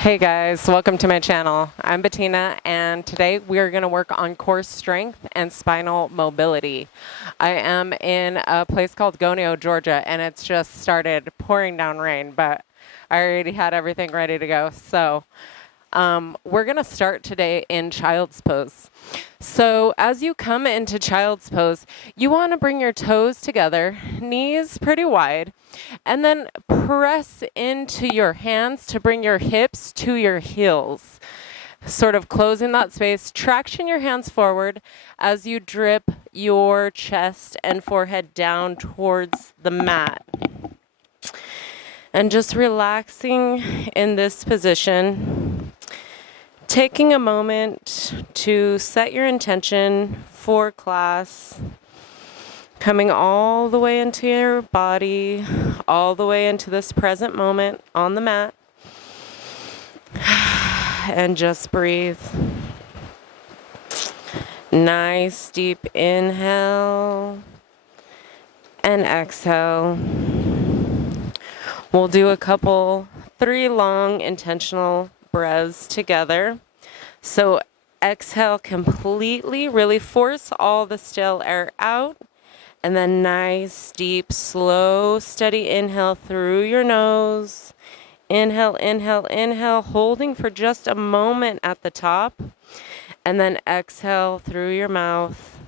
Hey guys, welcome to my channel. I'm Bettina and today we are going to work on core strength and spinal mobility. I am in a place called Gonio, Georgia, and it's just started pouring down rain, but I already had everything ready to go. So we're going to start today in child's pose. So as you come into child's pose, you want to bring your toes together, knees pretty wide, and then press into your hands to bring your hips to your heels. Sort of closing that space, traction your hands forward as you drip your chest and forehead down towards the mat. And just relaxing in this position. Taking a moment to set your intention for class, coming all the way into your body, all the way into this present moment on the mat, and just breathe. Nice deep inhale and exhale. We'll do a couple, 3 long intentional breaths together. So exhale completely, really force all the stale air out, and then nice, deep, slow, steady inhale through your nose. Inhale, inhale, inhale, holding for just a moment at the top, and then exhale through your mouth,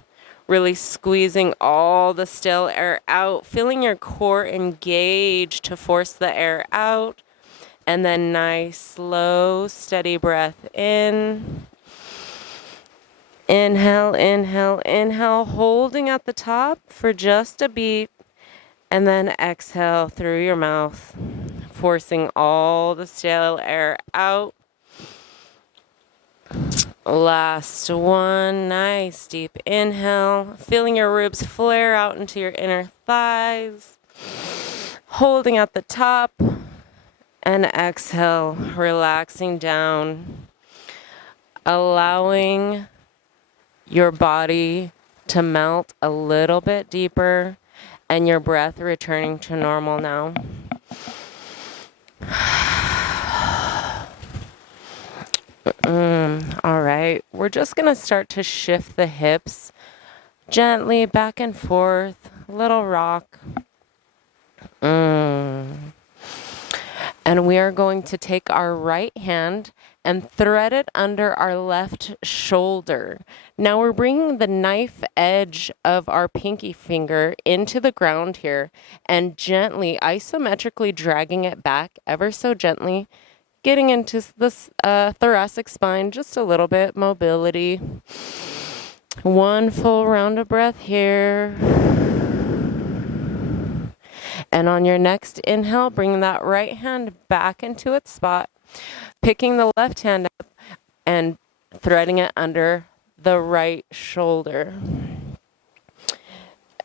really squeezing all the stale air out, feeling your core engage to force the air out. And then nice, slow, steady breath in. Inhale, inhale, inhale, holding at the top for just a beat. And then exhale through your mouth, forcing all the stale air out. Last one, nice, deep inhale. Feeling your ribs flare out into your inner thighs. Holding at the top. And exhale, relaxing down, allowing your body to melt a little bit deeper and your breath returning to normal now. All right, we're just going to start to shift the hips gently back and forth, little rock. And we are going to take our right hand and thread it under our left shoulder. Now we're bringing the knife edge of our pinky finger into the ground here and gently, isometrically dragging it back ever so gently, getting into this thoracic spine just a little bit, mobility. One full round of breath here. And on your next inhale, bring that right hand back into its spot, picking the left hand up and threading it under the right shoulder.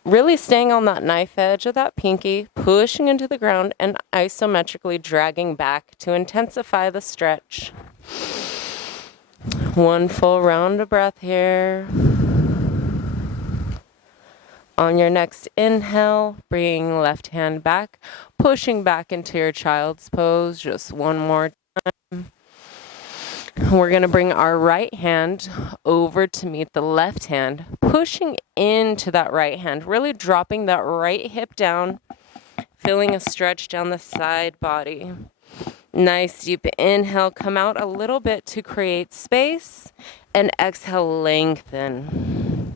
Really staying on that knife edge of that pinky, pushing into the ground and isometrically dragging back to intensify the stretch. One full round of breath here. On your next inhale, bring left hand back, pushing back into your child's pose. Just one more time. We're going to bring our right hand over to meet the left hand, pushing into that right hand, really dropping that right hip down, feeling a stretch down the side body. Nice deep inhale, come out a little bit to create space, and exhale, lengthen.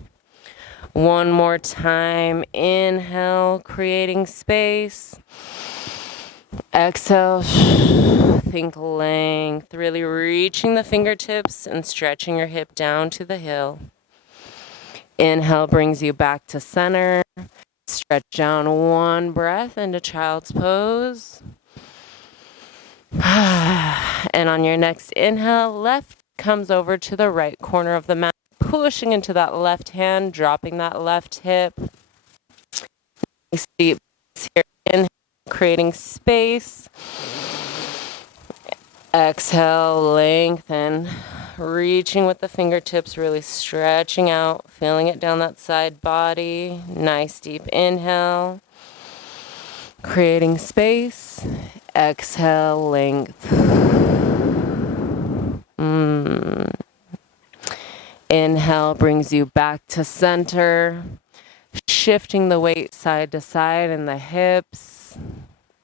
One more time, inhale, creating space. Exhale, think length, really reaching the fingertips and stretching your hip down to the heel. Inhale brings you back to center. Stretch down one breath into child's pose. And on your next inhale, left comes over to the right corner of the mat. Pushing into that left hand, dropping that left hip. Nice deep breaths here. Inhale, creating space. Exhale, lengthen. Reaching with the fingertips, really stretching out, feeling it down that side body. Nice deep inhale. Creating space. Exhale, length. Inhale brings you back to center, shifting the weight side to side in the hips.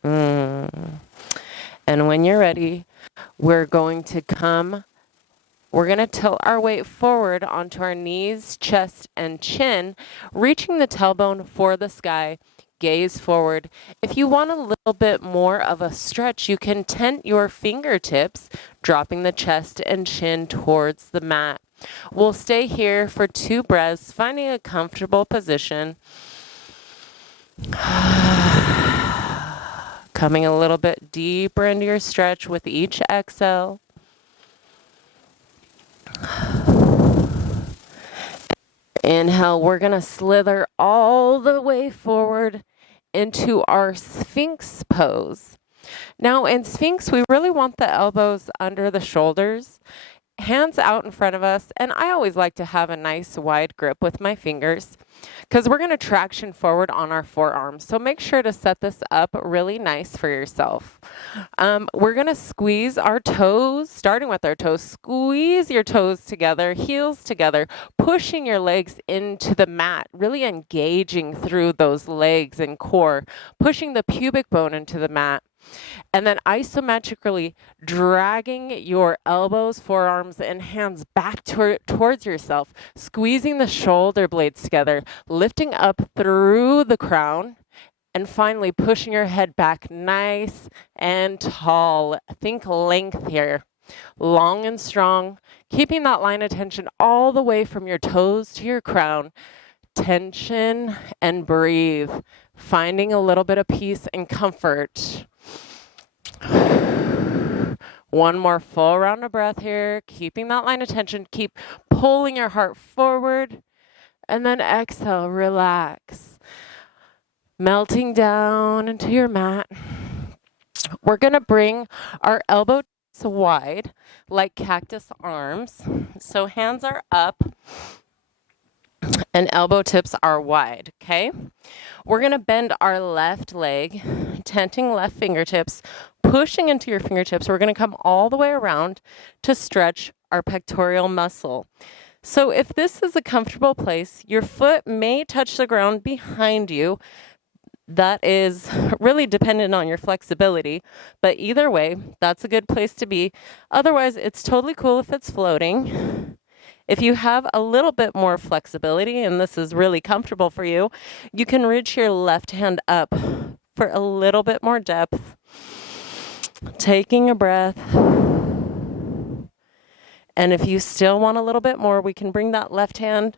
And when you're ready, we're going to tilt our weight forward onto our knees, chest, and chin, reaching the tailbone for the sky. Gaze forward. If you want a little bit more of a stretch, you can tent your fingertips, dropping the chest and chin towards the mat. We'll stay here for 2 breaths, finding a comfortable position. Coming a little bit deeper into your stretch with each exhale. Inhale, we're going to slither all the way forward into our Sphinx pose. Now in Sphinx, we really want the elbows under the shoulders, hands out in front of us, and I always like to have a nice wide grip with my fingers because we're going to traction forward on our forearms. So make sure to set this up really nice for yourself. We're going to squeeze our toes, starting with our toes. Squeeze your toes together, heels together, pushing your legs into the mat, really engaging through those legs and core, pushing the pubic bone into the mat. And then isometrically dragging your elbows, forearms, and hands back towards yourself, squeezing the shoulder blades together, lifting up through the crown, and finally pushing your head back nice and tall. Think length here, long and strong, keeping that line of tension all the way from your toes to your crown. Tension and breathe, finding a little bit of peace and comfort. One more full round of breath here, keeping that line of tension. Keep pulling your heart forward, and then exhale, relax. Melting down into your mat. We're going to bring our elbows wide like cactus arms. So hands are up and elbow tips are wide, okay? We're going to bend our left leg, tenting left fingertips, pushing into your fingertips. We're going to come all the way around to stretch our pectoral muscle. So if this is a comfortable place, your foot may touch the ground behind you. That is really dependent on your flexibility, but either way, that's a good place to be. Otherwise, it's totally cool if it's floating. If you have a little bit more flexibility and this is really comfortable for you, you can reach your left hand up for a little bit more depth. Taking a breath. And if you still want a little bit more, we can bring that left hand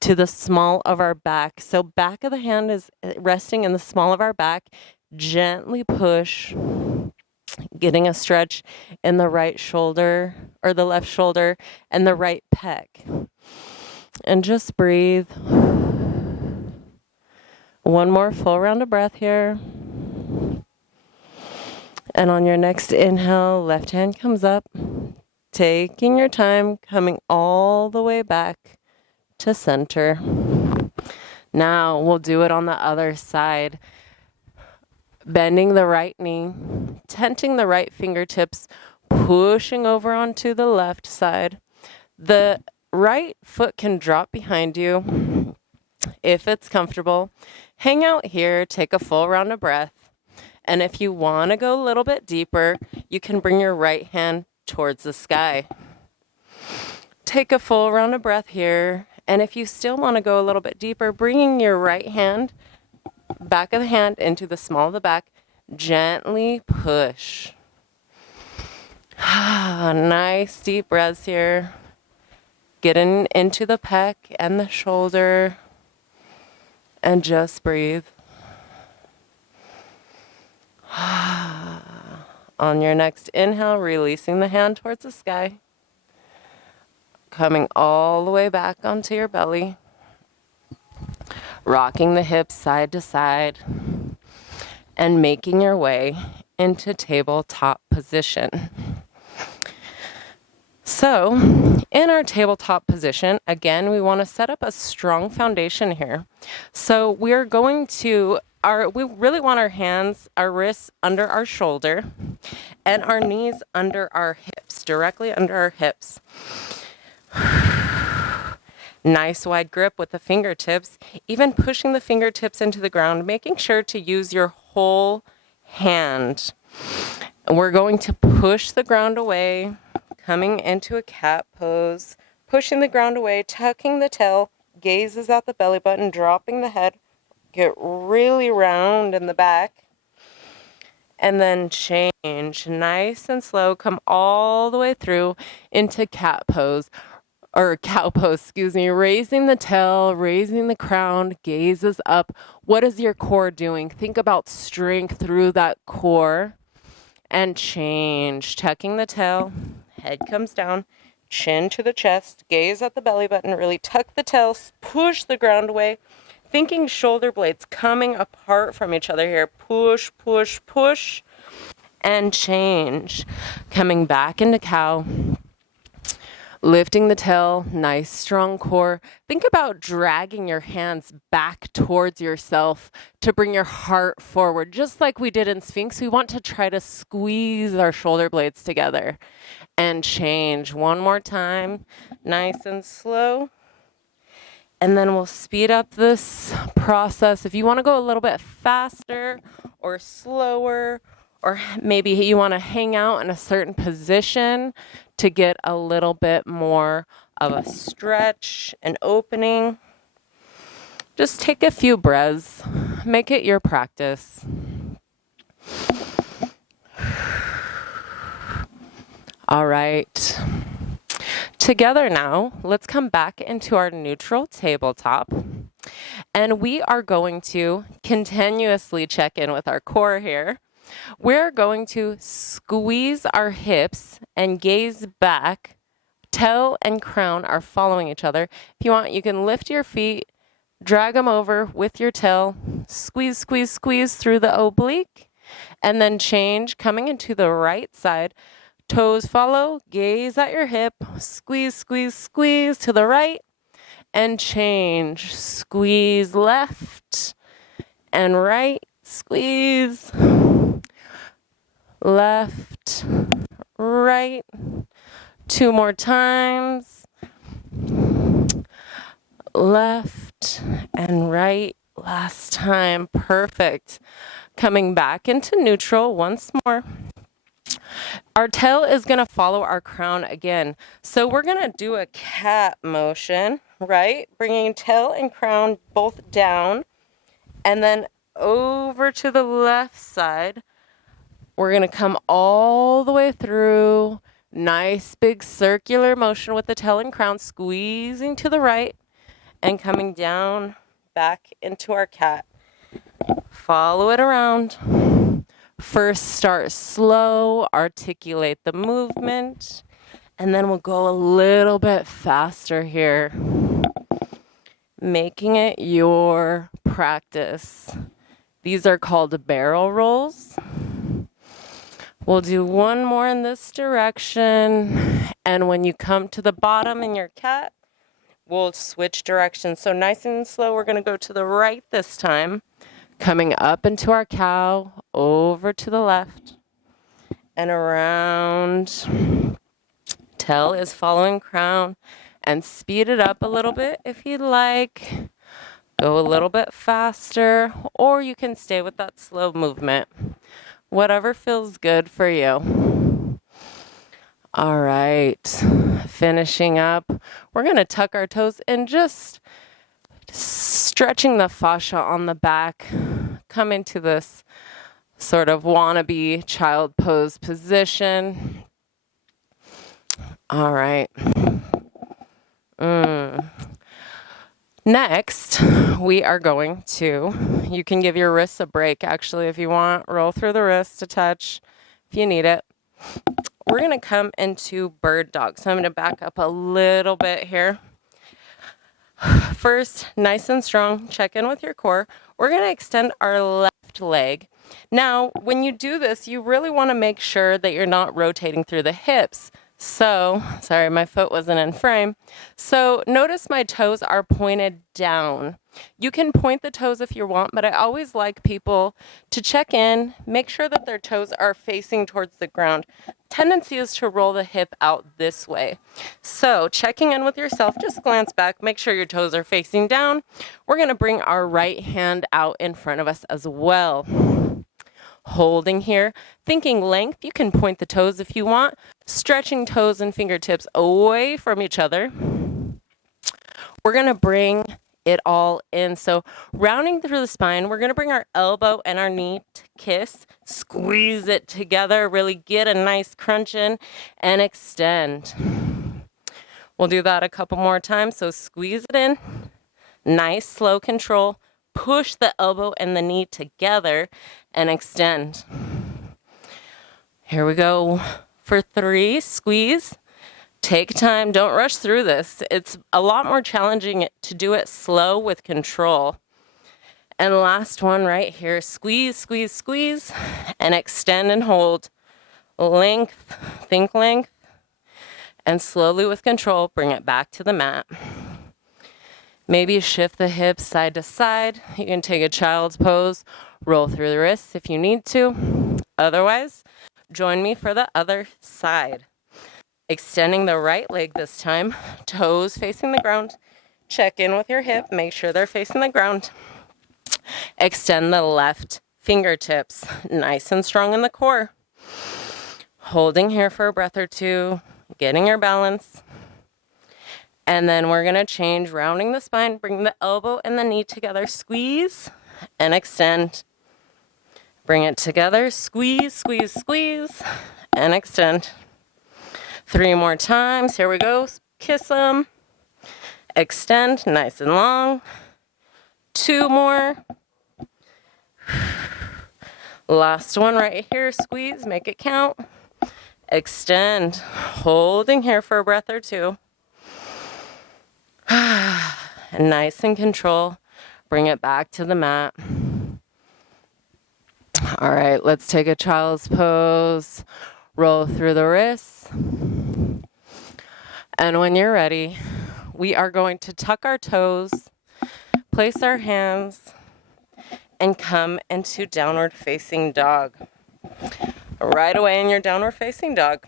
to the small of our back. So back of the hand is resting in the small of our back. Gently push. Getting a stretch in the right shoulder or the left shoulder and the right pec. And just breathe. One more full round of breath here. And on your next inhale, left hand comes up. Taking your time, coming all the way back to center. Now we'll do it on the other side. Bending the right knee, tenting the right fingertips, pushing over onto the left side. The right foot can drop behind you if it's comfortable. Hang out here, take a full round of breath. And if you want to go a little bit deeper, you can bring your right hand towards the sky. Take a full round of breath here. And if you still want to go a little bit deeper, bringing your right hand, back of the hand into the small of the back, gently push. Nice deep breaths here. Getting into the pec and the shoulder, and just breathe. On your next inhale, releasing the hand towards the sky. Coming all the way back onto your belly. Rocking the hips side to side. And making your way into tabletop position. So, in our tabletop position, again, we want to set up a strong foundation here. So we're going to, we really want our hands, our wrists under our shoulder, and our knees under our hips, directly under our hips. Nice wide grip with the fingertips, even pushing the fingertips into the ground, making sure to use your whole hand. We're going to push the ground away, coming into a cat pose, pushing the ground away, tucking the tail, gazes at the belly button, dropping the head, get really round in the back, and then change nice and slow, come all the way through into cat pose. Or cow pose, excuse me, raising the tail, raising the crown, gazes up. What is your core doing? Think about strength through that core and change. Tucking the tail, head comes down, chin to the chest, gaze at the belly button, really tuck the tail, push the ground away, thinking shoulder blades coming apart from each other here. Push, push, push, and change. Coming back into cow. Lifting the tail, nice strong core. Think about dragging your hands back towards yourself to bring your heart forward. Just like we did in Sphinx, we want to try to squeeze our shoulder blades together and change. One more time, nice and slow. And then we'll speed up this process. If you want to go a little bit faster or slower, or maybe you want to hang out in a certain position to get a little bit more of a stretch and opening, just take a few breaths. Make it your practice. All right. Together now, let's come back into our neutral tabletop. And we are going to continuously check in with our core here. We're going to squeeze our hips and gaze back. Tail and crown are following each other. If you want, you can lift your feet, drag them over with your tail, squeeze, squeeze, squeeze through the oblique, and then change, coming into the right side. Toes follow, gaze at your hip, squeeze, squeeze, squeeze to the right, and change. Squeeze left and right, squeeze. Left, right, 2 more times, left and right, last time, perfect. Coming back into neutral once more. Our tail is going to follow our crown again. So we're going to do a cat motion, right? Bringing tail and crown both down, and then over to the left side. We're going to come all the way through. Nice big circular motion with the tail and crown, squeezing to the right and coming down back into our cat. Follow it around. First, start slow, articulate the movement, and then we'll go a little bit faster here, making it your practice. These are called barrel rolls. We'll do one more in this direction, and when you come to the bottom in your cat, we'll switch directions. So nice and slow, we're going to go to the right this time, coming up into our cow, over to the left, and around. Tail is following crown, and speed it up a little bit if you'd like. Go a little bit faster, or you can stay with that slow movement. Whatever feels good for you. All right, finishing up. We're going to tuck our toes and just stretching the fascia on the back. Come into this sort of wannabe child pose position. All right. Next, we are going to, you can give your wrists a break actually if you want. Roll through the wrists to touch if you need it. We're going to come into bird dog. So I'm going to back up a little bit here. First, nice and strong, check in with your core. We're going to extend our left leg. Now, when you do this, you really want to make sure that you're not rotating through the hips. So, sorry, my foot wasn't in frame. So notice my toes are pointed down. You can point the toes if you want, but I always like people to check in, make sure that their toes are facing towards the ground. Tendency is to roll the hip out this way. So checking in with yourself, just glance back, make sure your toes are facing down. We're gonna bring our right hand out in front of us as well. Holding here, thinking length, you can point the toes if you want, stretching toes and fingertips away from each other. We're gonna bring it all in. So rounding through the spine, we're gonna bring our elbow and our knee to kiss, squeeze it together, really get a nice crunch in and extend. We'll do that a couple more times. So squeeze it in, nice slow control, push the elbow and the knee together and extend. Here we go for 3, squeeze. Take time, don't rush through this. It's a lot more challenging to do it slow with control. And last one right here, squeeze, squeeze, squeeze, and extend and hold. Length, think length, and slowly with control, bring it back to the mat. Maybe shift the hips side to side. You can take a child's pose, roll through the wrists if you need to. Otherwise, join me for the other side. Extending the right leg this time, toes facing the ground. Check in with your hip, make sure they're facing the ground. Extend the left fingertips, nice and strong in the core. Holding here for a breath or two, getting your balance. And then we're gonna change, rounding the spine, bring the elbow and the knee together, squeeze and extend. Bring it together, squeeze, squeeze, squeeze, and extend. 3 more times, here we go, kiss them. Extend, nice and long. 2 more. Last one right here, squeeze, make it count. Extend, holding here for a breath or two. And nice and control, bring it back to the mat. All right, let's take a child's pose. Roll through the wrists. And when you're ready, we are going to tuck our toes, place our hands, and come into downward facing dog. Right away in your downward facing dog.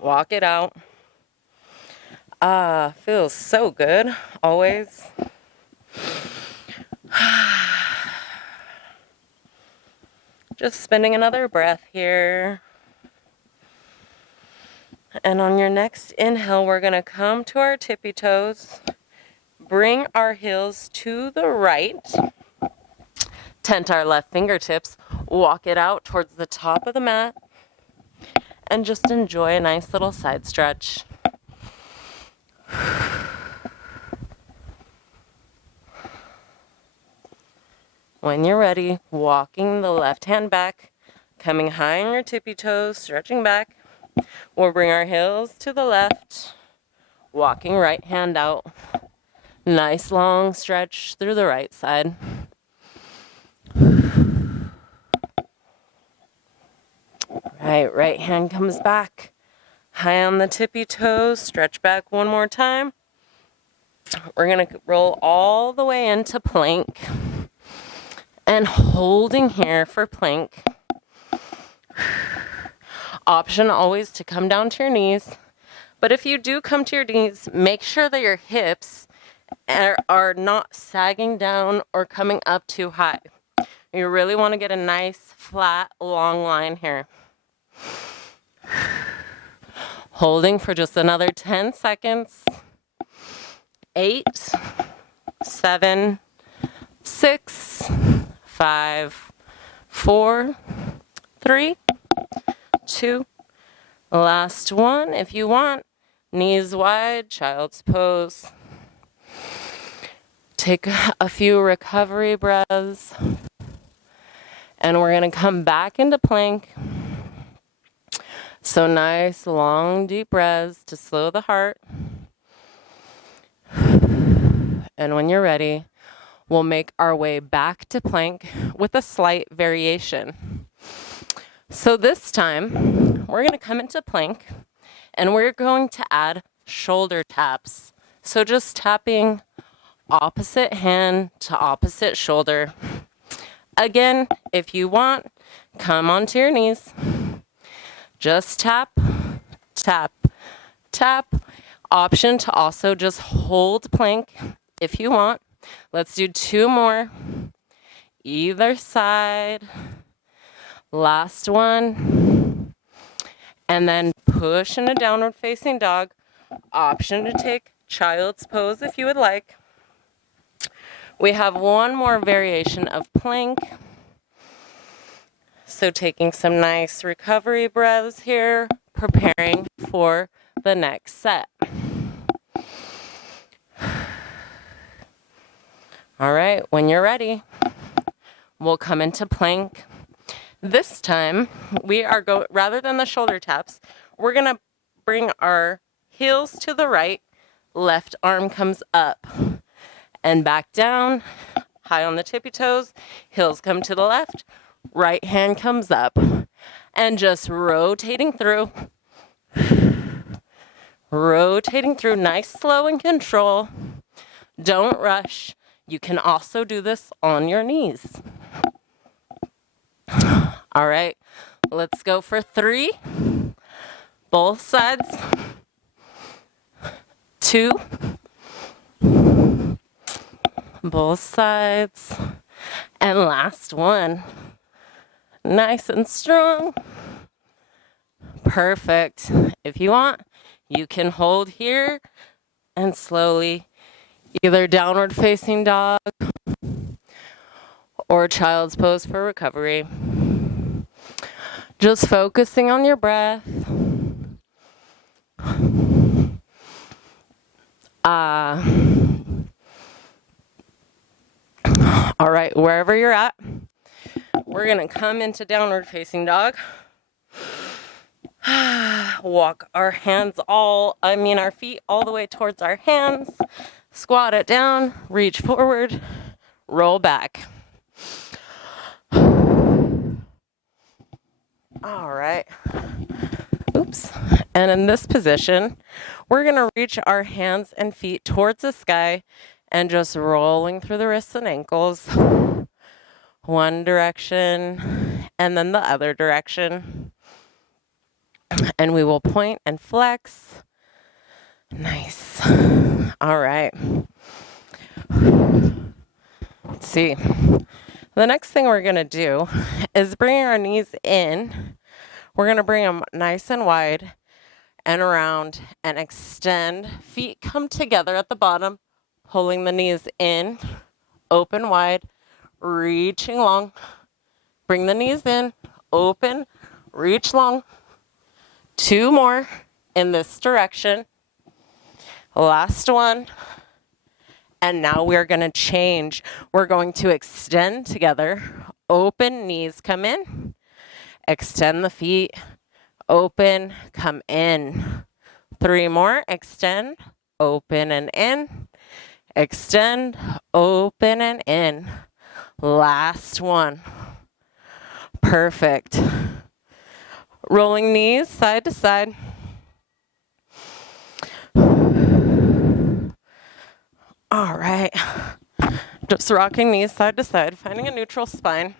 Walk it out. Feels so good, always. Just spending another breath here. And on your next inhale, we're gonna come to our tippy toes, bring our heels to the right, tent our left fingertips, walk it out towards the top of the mat, and just enjoy a nice little side stretch. When you're ready, walking the left hand back, coming high on your tippy toes, stretching back. We'll bring our heels to the left, walking right hand out. Nice long stretch through the right side. Right hand comes back. High on the tippy toes, stretch back one more time. We're going to roll all the way into plank. And holding here for plank. Option always to come down to your knees. But if you do come to your knees, make sure that your hips are not sagging down or coming up too high. You really want to get a nice, flat, long line here. Holding for just another 10 seconds. 8, 7, 6, 5, 4, 3, 2. Last one. If you want, knees wide, child's pose. Take a few recovery breaths. And we're going to come back into plank. So nice, long, deep breaths to slow the heart. And when you're ready, we'll make our way back to plank with a slight variation. So this time, we're going to come into plank, and we're going to add shoulder taps. So just tapping opposite hand to opposite shoulder. Again, if you want, come onto your knees. Just tap, tap, tap. Option to also just hold plank if you want. Let's do 2 more. Either side. Last one. And then push in a downward facing dog. Option to take child's pose if you would like. We have one more variation of plank. So taking some nice recovery breaths here, preparing for the next set. All right, when you're ready, we'll come into plank. This time, we are rather than the shoulder taps, we're gonna bring our heels to the right, left arm comes up and back down, high on the tippy toes, heels come to the left, right hand comes up, and just rotating through, nice, slow, and control. Don't rush. You can also do this on your knees. All right, let's go for 3. Both sides. 2. Both sides. And last one. Nice and strong. Perfect. If you want, you can hold here and slowly either downward facing dog or child's pose for recovery. Just focusing on your breath. All right, wherever you're at, we're gonna come into downward facing dog. Walk our our feet all the way towards our hands. Squat it down, reach forward, roll back. All right. Oops. And in this position, we're going to reach our hands and feet towards the sky and just rolling through the wrists and ankles. One direction and then the other direction. And we will point and flex. Nice. All right. Let's see. The next thing we're going to do is bring our knees in. We're going to bring them nice and wide and around and extend. Feet come together at the bottom, pulling the knees in, open wide, reaching long. Bring the knees in, open, reach long. 2 more in this direction. Last one. And now we're going to change. We're going to extend together. Open, knees come in. Extend the feet. Open, come in. 3 more. Extend, open and in. Extend, open and in. Last one. Perfect. Rolling knees side to side. All right. Just rocking knees side to side, finding a neutral spine.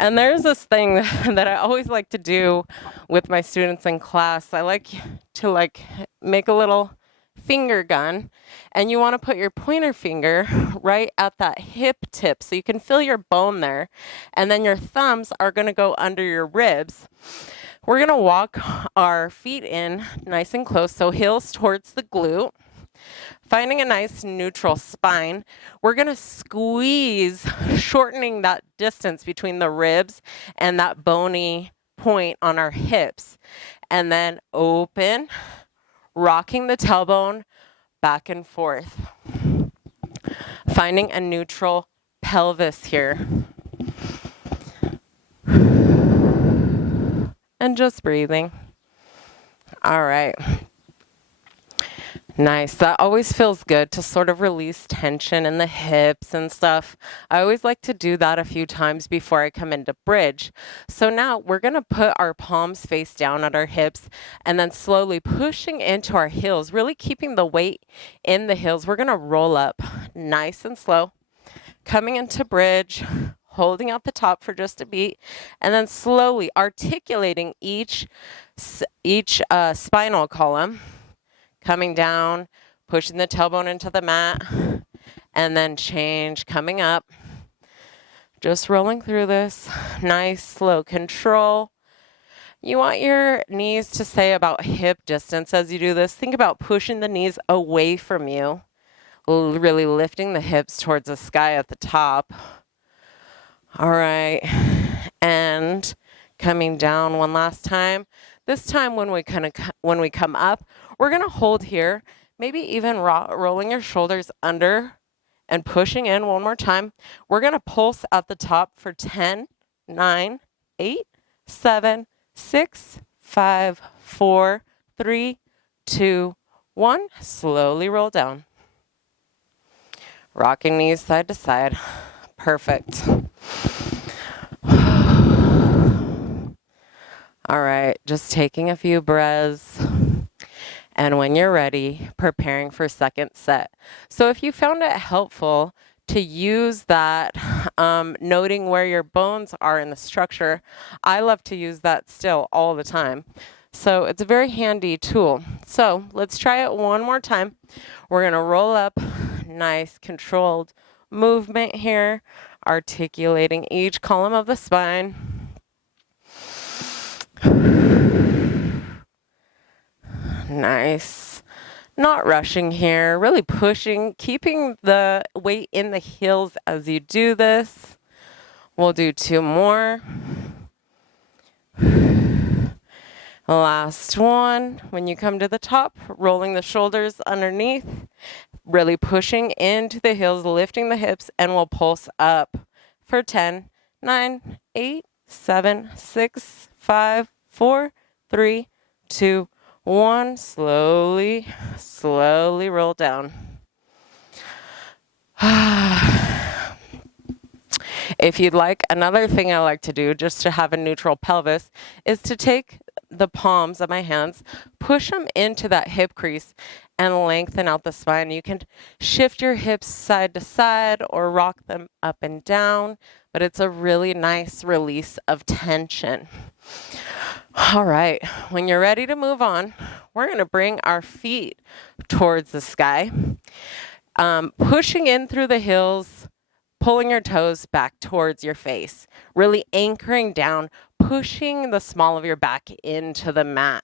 And there's this thing that I always like to do with my students in class. I like to make a little finger gun, and you want to put your pointer finger right at that hip tip so you can feel your bone there. And then your thumbs are going to go under your ribs. We're going to walk our feet in nice and close, so heels towards the glute. Finding a nice neutral spine, we're going to squeeze, shortening that distance between the ribs and that bony point on our hips. And then open, rocking the tailbone back and forth. Finding a neutral pelvis here. And just breathing. All right. Nice. That always feels good to sort of release tension in the hips and stuff. I always like to do that a few times before I come into bridge. So now we're going to put our palms face down at our hips and then slowly pushing into our heels, really keeping the weight in the heels. We're going to roll up nice and slow, coming into bridge, holding out the top for just a beat, and then slowly articulating each spinal column. Coming down, pushing the tailbone into the mat, and then change, coming up. Just rolling through this. Nice, slow control. You want your knees to stay about hip distance as you do this. Think about pushing the knees away from you, really lifting the hips towards the sky at the top. All right, and coming down one last time. This time when we come up, we're going to hold here, maybe even rolling your shoulders under and pushing in one more time. We're going to pulse at the top for 10, 9, 8, 7, 6, 5, 4, 3, 2, 1. Slowly roll down. Rocking knees side to side. Perfect. All right, just taking a few breaths. And when you're ready, preparing for second set. So if you found it helpful to use that, noting where your bones are in the structure, I love to use that still all the time. So it's a very handy tool. So let's try it one more time. We're gonna roll up, nice controlled movement here, articulating each column of the spine. Nice. Not rushing here, really pushing, keeping the weight in the heels as you do this. We'll do 2 more. Last one. When you come to the top, rolling the shoulders underneath, really pushing into the heels, lifting the hips, and we'll pulse up for 10, 9, 8, 7, 6, 5, 4, 3, 2, 1. Slowly roll down. If you'd like, another thing I like to do just to have a neutral pelvis is to take the palms of my hands, push them into that hip crease and lengthen out the spine. You can shift your hips side to side or rock them up and down, but it's a really nice release of tension. All right, when you're ready to move on, we're going to bring our feet towards the sky, pushing in through the heels, pulling your toes back towards your face, really anchoring down, pushing the small of your back into the mat.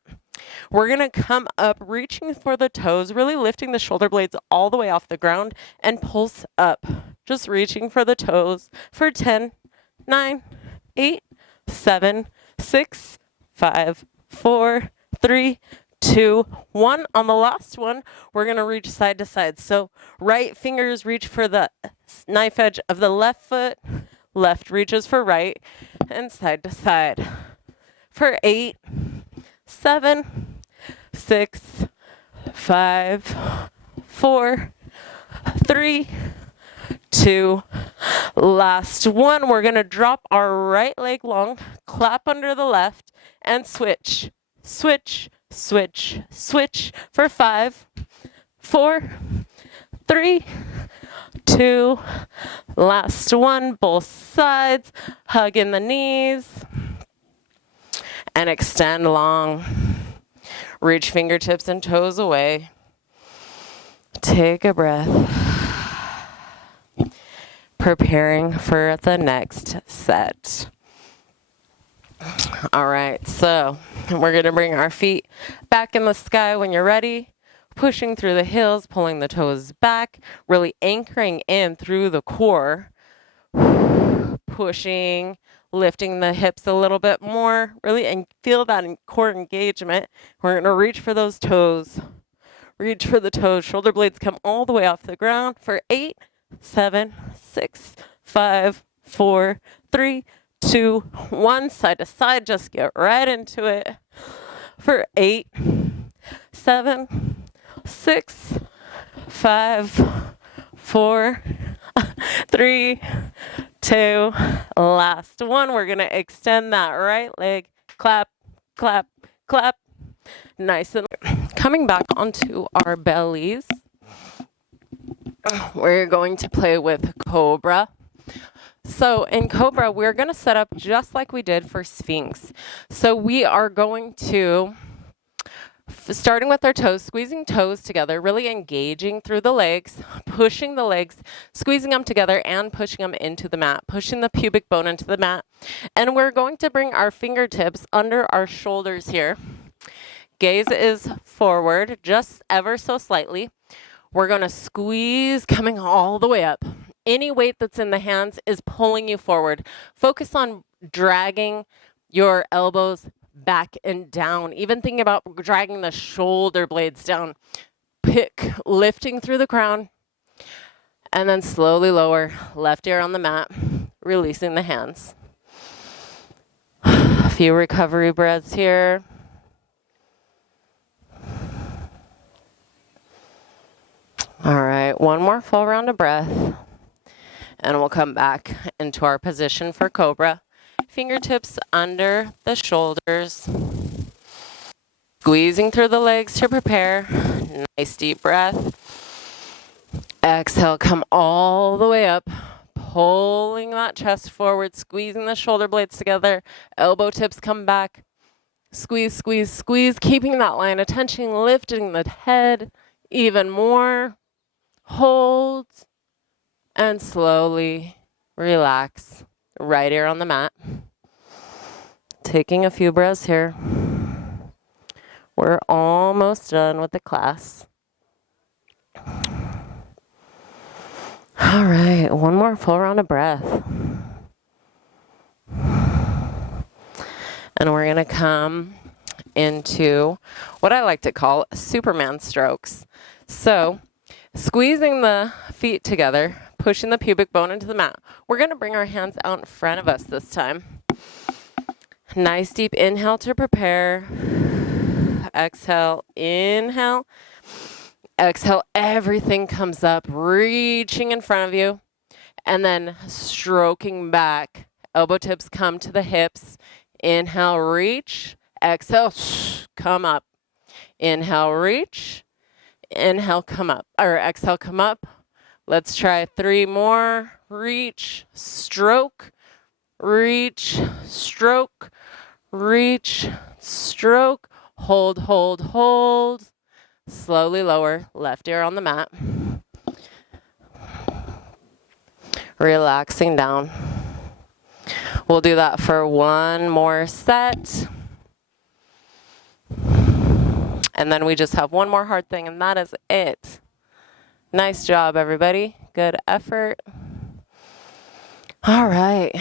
We're going to come up, reaching for the toes, really lifting the shoulder blades all the way off the ground and pulse up, just reaching for the toes for 10, 9, 8, 7, 6, 5, 4, 3, 2, 1. On the last one, we're going to reach side to side. So right fingers reach for the knife edge of the left foot, left reaches for right, and side to side. For 8, 7, 6, 5, 4, 3, 2. Last one, we're going to drop our right leg long, clap under the left, and switch, switch, switch, switch for 5, 4, 3, 2. Last one, both sides, hug in the knees, and extend long. Reach fingertips and toes away. Take a breath. Preparing for the next set. All right, so we're going to bring our feet back in the sky when you're ready, pushing through the heels, pulling the toes back, really anchoring in through the core, pushing, lifting the hips a little bit more, really, and feel that core engagement. We're going to reach for those toes. Reach for the toes. Shoulder blades come all the way off the ground for 8, 7, 6, 5, 4, 3, 2, 1. Side to side. Just get right into it. For 8, 7, 6, 5, 4, 3, 2, last one. We're going to extend that right leg. Clap, clap, clap. Nice. And coming back onto our bellies, we're going to play with Cobra. So in Cobra, we're going to set up just like we did for Sphinx. So we are going to, starting with our toes, squeezing toes together, really engaging through the legs, pushing the legs, squeezing them together and pushing them into the mat, pushing the pubic bone into the mat. And we're going to bring our fingertips under our shoulders here. Gaze is forward, just ever so slightly. We're going to squeeze coming all the way up. Any weight that's in the hands is pulling you forward. Focus on dragging your elbows back and down. Even thinking about dragging the shoulder blades down. Lifting through the crown. And then slowly lower. Left ear on the mat. Releasing the hands. A few recovery breaths here. All right, one more full round of breath. And we'll come back into our position for Cobra. Fingertips under the shoulders. Squeezing through the legs to prepare. Nice deep breath. Exhale, come all the way up. Pulling that chest forward, squeezing the shoulder blades together. Elbow tips come back. Squeeze, squeeze, squeeze. Keeping that line of tension, lifting the head even more. Hold. And slowly relax. Right ear on the mat. Taking a few breaths here. We're almost done with the class. All right, one more full round of breath. And we're going to come into what I like to call Superman strokes. So, squeezing the feet together, pushing the pubic bone into the mat. We're going to bring our hands out in front of us this time. Nice deep inhale to prepare. Exhale, inhale. Exhale, everything comes up, reaching in front of you. And then stroking back. Elbow tips come to the hips. Inhale, reach. Exhale, come up. Inhale, reach. Inhale, come up. Or exhale, come up. Let's try 3 more. Reach, stroke, reach, stroke, reach, stroke. Hold, hold, hold. Slowly lower. Left ear on the mat. Relaxing down. We'll do that for one more set. And then we just have one more hard thing, and that is it. Nice job, everybody. Good effort. All right.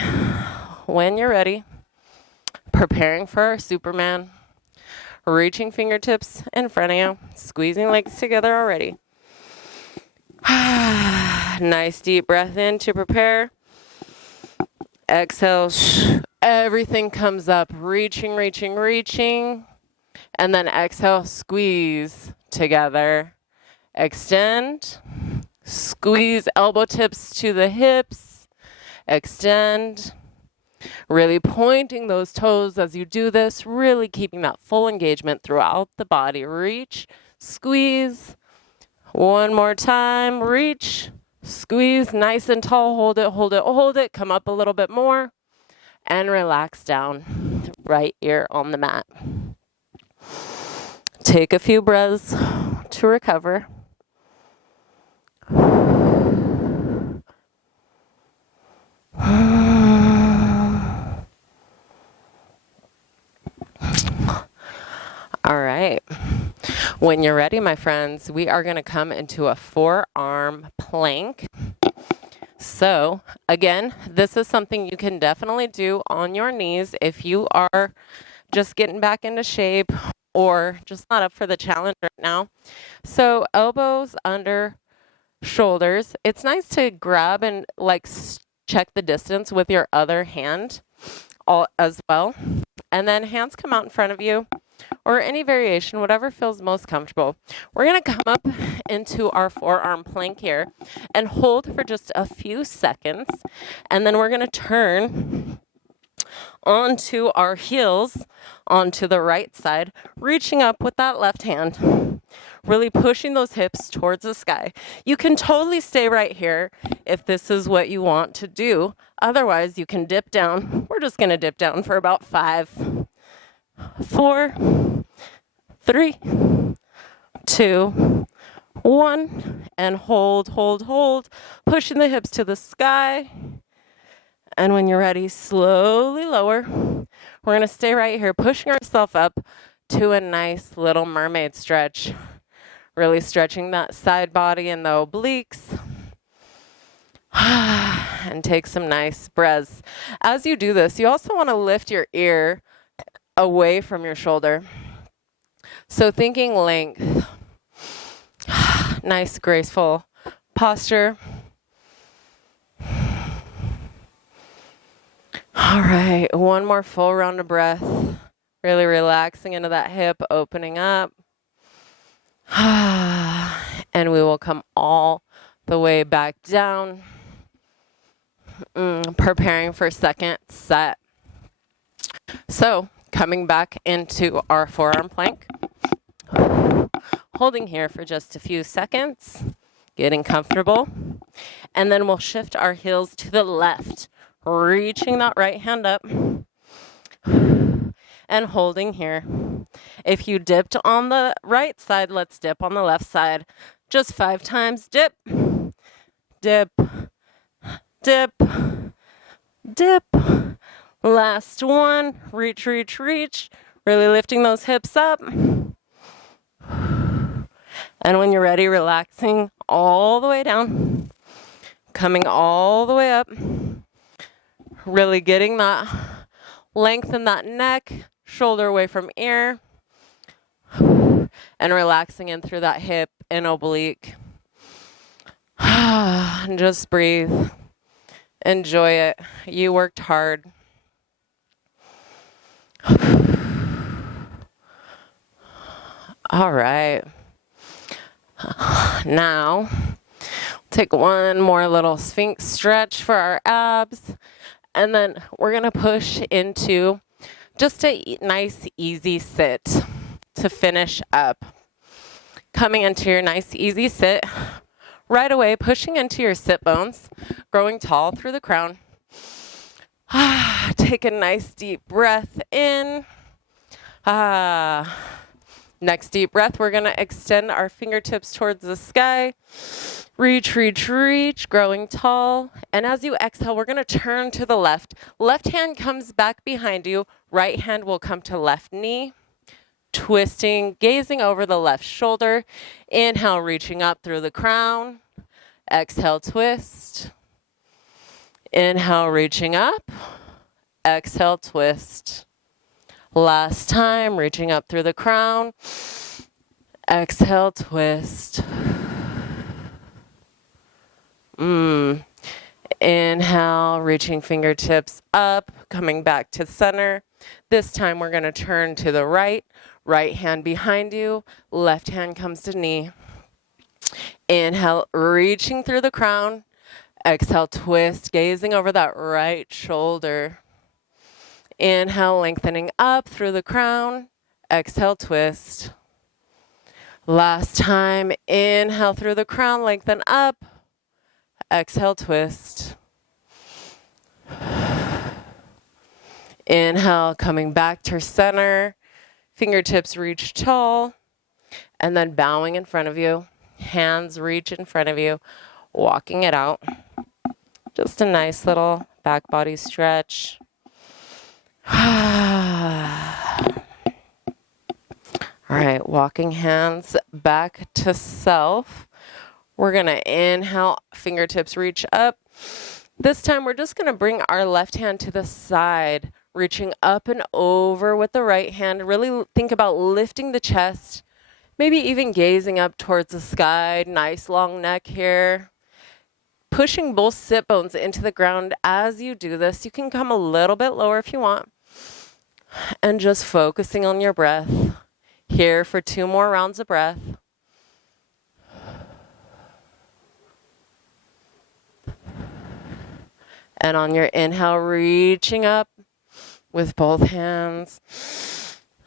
When you're ready, preparing for our Superman. Reaching fingertips in front of you. Squeezing legs together already. Nice deep breath in to prepare. Exhale. Everything comes up. Reaching, reaching, reaching. And then exhale, squeeze together. Extend. Squeeze elbow tips to the hips. Extend. Really pointing those toes as you do this. Really keeping that full engagement throughout the body. Reach, squeeze. One more time. Reach, squeeze. Nice and tall. Hold it, hold it, hold it. Come up a little bit more. And relax down. Right ear on the mat. Take a few breaths to recover. All right. When you're ready, my friends, we are going to come into a forearm plank. So, again, this is something you can definitely do on your knees if you are just getting back into shape or just not up for the challenge right now. So, elbows under shoulders. It's nice to grab and check the distance with your other hand as well. And then hands come out in front of you. or any variation, whatever feels most comfortable. We're going to come up into our forearm plank here and hold for just a few seconds. And then we're going to turn onto our heels onto the right side, reaching up with that left hand, really pushing those hips towards the sky. You can totally stay right here if this is what you want to do. Otherwise, you can dip down. We're just going to dip down for about 5, 4, 3, 2, 1, and hold, pushing the hips to the sky. And when you're ready, slowly lower. We're going to stay right here, pushing ourselves up to a nice little mermaid stretch. Really stretching that side body and the obliques. And take some nice breaths. As you do this, you also want to lift your ear away from your shoulder. So thinking length. Nice, graceful posture. All right, one more full round of breath. Really relaxing into that hip, opening up. And we will come all the way back down. Preparing for second set. So, coming back into our forearm plank. Holding here for just a few seconds. Getting comfortable. And then we'll shift our heels to the left. Reaching that right hand up and holding here. If you dipped on the right side, let's dip on the left side. Just 5 times. Dip, dip, dip, dip. Last one. Reach, reach, reach. Really lifting those hips up. And when you're ready, relaxing all the way down. Coming all the way up. Really getting that length in that neck, shoulder away from ear, and relaxing in through that hip and oblique. And just breathe. Enjoy it. You worked hard. All right. Now, take one more little Sphinx stretch for our abs. And then we're going to push into just a nice, easy sit to finish up. Coming into your nice, easy sit. Right away, pushing into your sit bones. Growing tall through the crown. Take a nice, deep breath in. Next deep breath, we're going to extend our fingertips towards the sky. Reach, reach, reach, growing tall. And as you exhale, we're going to turn to the left. Left hand comes back behind you. Right hand will come to left knee. Twisting, gazing over the left shoulder. Inhale, reaching up through the crown. Exhale, twist. Inhale, reaching up. Exhale, twist. Last time, reaching up through the crown. Exhale, twist. Inhale, reaching fingertips up, coming back to center. This time we're going to turn to the right. Right hand behind you. Left hand comes to knee. Inhale, reaching through the crown. Exhale, twist, gazing over that right shoulder. Inhale, lengthening up through the crown. Exhale, twist. Last time, inhale through the crown, lengthen up. Exhale, twist. Inhale, coming back to center. Fingertips reach tall. And then bowing in front of you. Hands reach in front of you. Walking it out. Just a nice little back body stretch. All right, walking hands back to self. We're going to inhale, fingertips reach up. This time we're just going to bring our left hand to the side, reaching up and over with the right hand. Really think about lifting the chest, maybe even gazing up towards the sky. Nice long neck here. Pushing both sit bones into the ground as you do this. You can come a little bit lower if you want. And just focusing on your breath. Here for 2 more rounds of breath. And on your inhale, reaching up with both hands.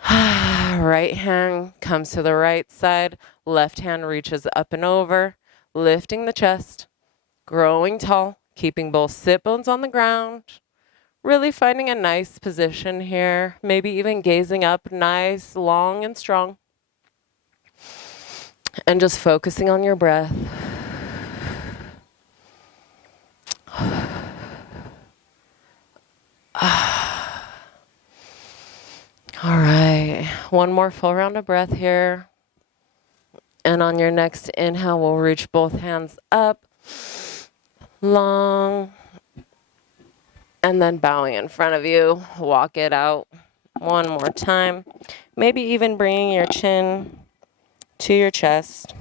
Right hand comes to the right side. Left hand reaches up and over, lifting the chest, growing tall, keeping both sit bones on the ground. Really finding a nice position here. Maybe even gazing up nice, long, and strong. And just focusing on your breath. All right, one more full round of breath here. And on your next inhale, we'll reach both hands up, long, and then bowing in front of you. Walk it out one more time. Maybe even bringing your chin to your chest.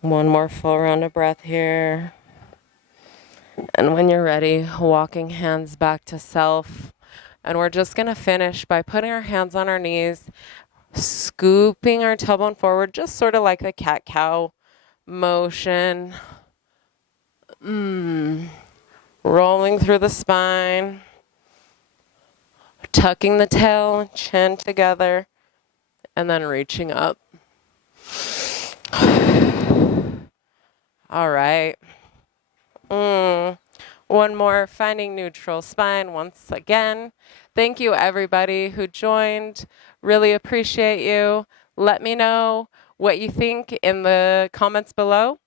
One more full round of breath here. And when you're ready, walking hands back to self. And we're just going to finish by putting our hands on our knees, scooping our tailbone forward, just sort of like the cat-cow motion. Rolling through the spine, tucking the tail and chin together, and then reaching up. All right. One more, finding neutral spine once again. Thank you, everybody who joined. Really appreciate you. Let me know what you think in the comments below,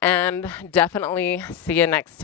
and definitely see you next time.